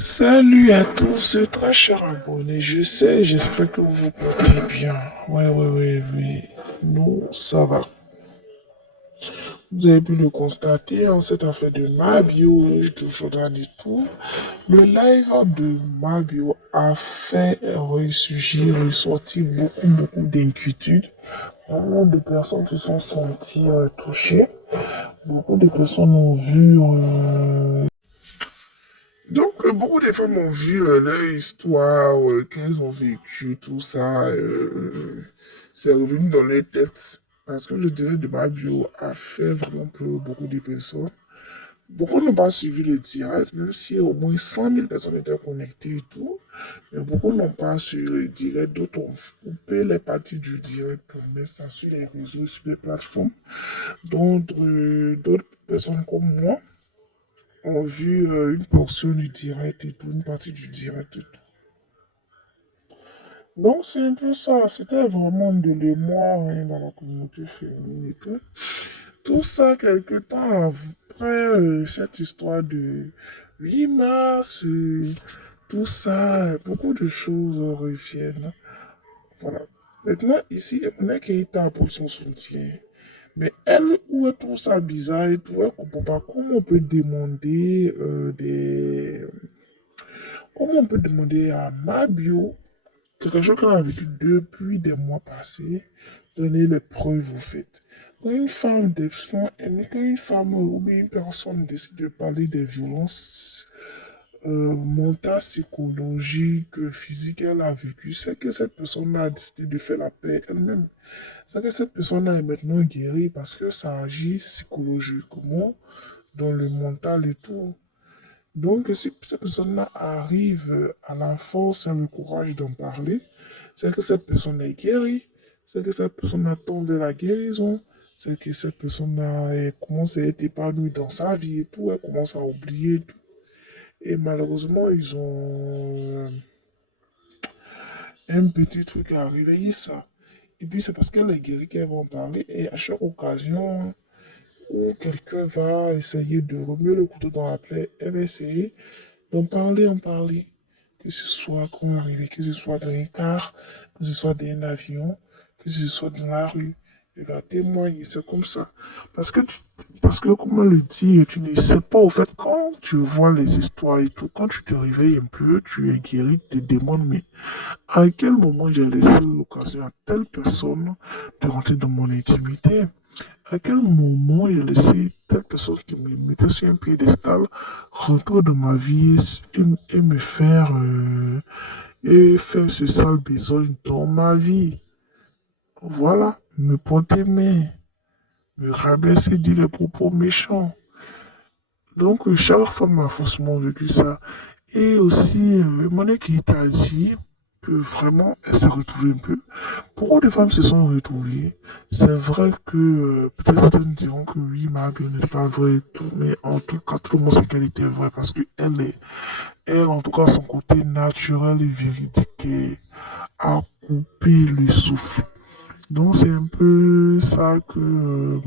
Salut à tous, très chers abonnés. J'espère que vous vous portez bien. Ouais. Nous, ça va. Vous avez pu le constater en cette affaire de Mabio, toujours dans les tours. Le live de Mabio a fait ressortir beaucoup d'inquiétudes. Beaucoup de personnes se sont senties touchées. Beaucoup de personnes ont vu beaucoup de femmes ont vu leur histoire, qu'elles ont vécu, tout ça. C'est revenu dans les textes. Parce que le direct de ma bio a fait vraiment peur beaucoup de personnes. Beaucoup n'ont pas suivi le direct, même si au moins 100 000 personnes étaient connectées et tout. Mais beaucoup n'ont pas suivi le direct. D'autres ont coupé les parties du direct pour mettre ça sur les réseaux, sur les plateformes. D'autres personnes comme moi ont vu une portion du direct et tout, une partie du direct et tout. Donc c'est un peu ça, c'était vraiment de l'émoi dans la communauté féminine et tout. Tout ça quelque temps après cette histoire de 8 mars, tout ça, beaucoup de choses reviennent. Voilà. Maintenant, ici, Emmanuel Keïta a pour son soutien. Mais elle, où est tout ça bizarre et tout, elle comprend pas comment on peut demander comment on peut demander à Mabio, quelque chose qu'on a vécu depuis des mois passés, donner les preuves au fait. Quand une femme quand une femme ou bien une personne décide de parler des violences mentales, psychologiques, physiques qu'elle a vécues, c'est que cette personne a décidé de faire la paix elle-même. C'est que cette personne est maintenant guérie parce que ça agit psychologiquement dans le mental et tout. Donc, si cette personne-là arrive à la force et le courage d'en parler, c'est que cette personne est guérie, c'est que cette personne a tend vers la guérison, c'est que cette personne-là commence à être épanouie dans sa vie et tout, elle commence à oublier tout. Et malheureusement, ils ont un petit truc à réveiller ça. Et puis, c'est parce qu'elle est guérie qu'elle va en parler. Et à chaque occasion où quelqu'un va essayer de remuer le couteau dans la plaie, elle va essayer d'en parler, en parler. Que ce soit quand on arrive, que ce soit dans un car, que ce soit dans un avion, que ce soit dans la rue. Elle va témoigner, c'est comme ça. Parce que, comme on le dit, tu ne sais pas, au fait, quand tu vois les histoires et tout, quand tu te réveilles un peu, tu es guéri, tu te demandes, mais à quel moment j'ai laissé l'occasion à telle personne de rentrer dans mon intimité? À quel moment j'ai laissé telle personne qui me mettait sur un piédestal rentrer dans ma vie et me faire ce sale besogne dans ma vie? Voilà, me porter main, me rabaisser, dire les propos méchants. Donc, chaque femme a forcément vécu ça. Et aussi, Monet qui t'a dit que vraiment, elle s'est retrouvée un peu. Beaucoup de femmes se sont retrouvées. C'est vrai que peut-être certaines diront que oui, ma bio n'est pas vrai et tout, mais en tout cas, tout le monde sait qu'elle était vraie parce que elle, en tout cas, son côté naturel et véridique a coupé le souffle. Donc, c'est un peu ça que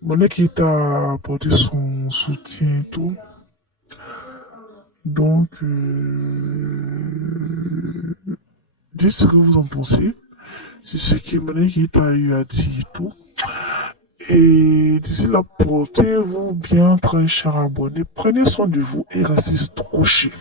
Monet qui t'a apporté son soutien et tout. Donc, dites ce que vous en pensez. C'est ce que Monique a eu à dire et tout. Et d'ici là, portez-vous bien, très chers abonnés. Prenez soin de vous et restez scotchés.